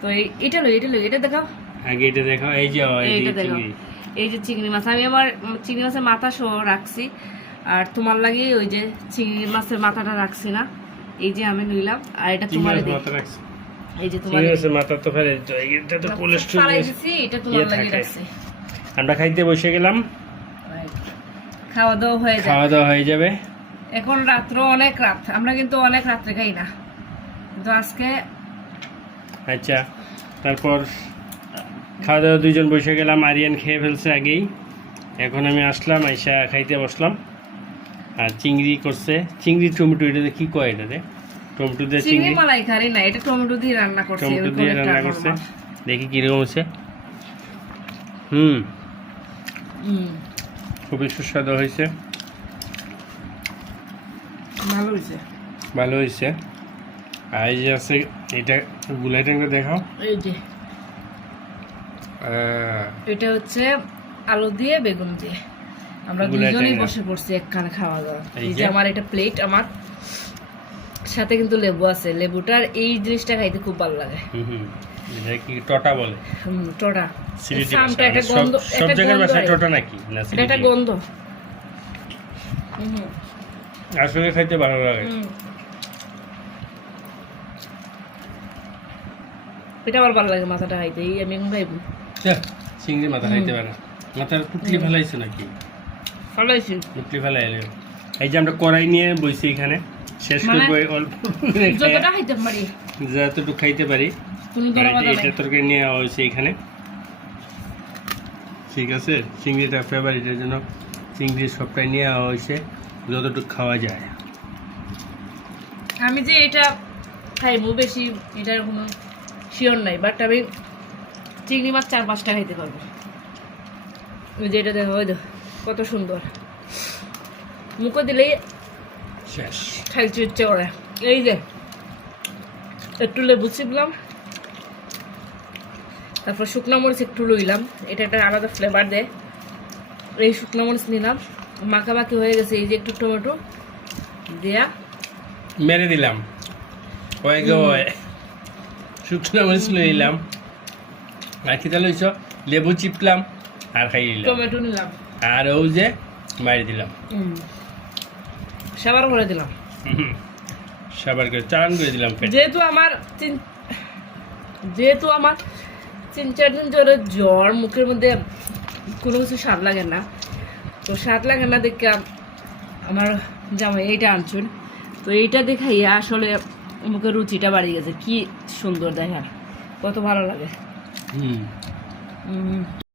তো এটা দেখাও আগে এটা দেখাও। এই যে এইটা দেখো, এই যে চিংড়ি মাছ আমি আমার চিংড়ি মাছের মাথা সহ রাখছি, আর তোমার লাগে ওই যে চিংড়ি মাছের মাথাটা রাখছি না, এই যে আমি নিলাম। আর এটা তোমার এই যে তোমার মাথা তো ফেলে দিতে হয়, এটা তো কোলেস্ট্রল দিছি, এটা তোমার লাগে রাখছি। আমরা খাইতে বসে গেলাম, খাওয়া দাওয়া হয়ে যাবে। এখন রাত্র অনেক রাত, আমরা কিন্তু অনেক রাত্রে খাই না, কিন্তু আজকে আচ্ছা। তারপর খাওয়া দাওয়া দুইজন বসে গেলাম, আরিয়ান খেয়ে ফেলছে আগেই, এখন আমি আসলাম, আইসা খাইতে বসলাম। আর চিংড়ি করছে, চিংড়ি টমেটো, এটা কি কয় এটা রে? টমেটো দিয়ে চিংড়ি মালাইকারি না, এটা টমেটো দিয়ে রান্না করছে। দেখি কিরকম হচ্ছে। খুবই সুস্বাদু হয়েছে, ভালো হয়েছে। আর এই যে আছে এটা গুলাইটাকে দেখাও। এই যে এটা হচ্ছে আলু দিয়ে বেগুন দিয়ে, আমরা দুজনেই বসে পড়ছি একখানে খাওয়া দাওয়া। এই যে আমার এটা প্লেট, আমার সাথে কিন্তু লেবু আছে, লেবুটার এই জিনিসটা খাইতে খুব ভালো লাগে। এটা কি টটা বলে? টটা, সামটা একটা গন্ধ, সব জায়গার ভাষায় টটা নাকি না? এটা একটা গন্ধ, আসলে খাইতে ভালো লাগে। এটা আমার ভালো লাগে মাথাটা খাইতে, এই আমি এখন খাইব। চিংড়ি মাথা খাইতে পারে, মাথার পুটলি ফেলাইছে নাকি? ফেলাইছি, পুটলি ফেলাইলে। এই যে আমরা কড়াই নিয়ে বসি এখানে, শেষ করবো অল্প যতটা খাইতে পারি, যতটুকু খাইতে পারি। এটা তরকারি নিয়ে হয়েছে এখানে, ঠিক আছে। চিংড়িটা ফেভারিটের জন্য চিংড়ি সবটাই নিয়ে হয়েছে, যতটুকু খাওয়া যায়। আমি যে এটা খাইবো বেশি, এটার কোনো শিওর নাই, বাট আমি চিংড়ি মাছ 4-5টা খাইতে পারবো। ওই যে এটা দেখো, ওই দেখো কত সুন্দর, মুখে দিলেই শেষ, খাইতে ইচ্ছে করে। এই যে একটু লেবু চিপলাম, তারপর শুকনো মরিচ একটু লইলাম, এটা একটা আলাদা ফ্লেভার দেয়। এই শুকনো মরিচ নিলাম, মাখামাখি হয়ে গেছে। এই যে একটু টমেটো দেয়া মেরে দিলাম, শুকনো মরিচ লইলাম, আর কি তাহলে লেবু চিপলাম আর খাই দিলাম, টমেটো নিলাম, আর ওই যে মারি দিলাম, সাবার করে দিলাম, সাবার করে চালান করে দিলাম। যেহেতু আমার 3-4 দিন ধরে জ্বর, মুখের মধ্যে কোনো কিছু স্বাদ লাগে না, তো স্বাদ লাগে না দেখে আমার জামাই এইটা আনছুন, তো এইটা দেখাইয়া আসলে মুখের রুচিটা বাড়ি গেছে। কি সুন্দর দেখা, কত ভালো লাগে।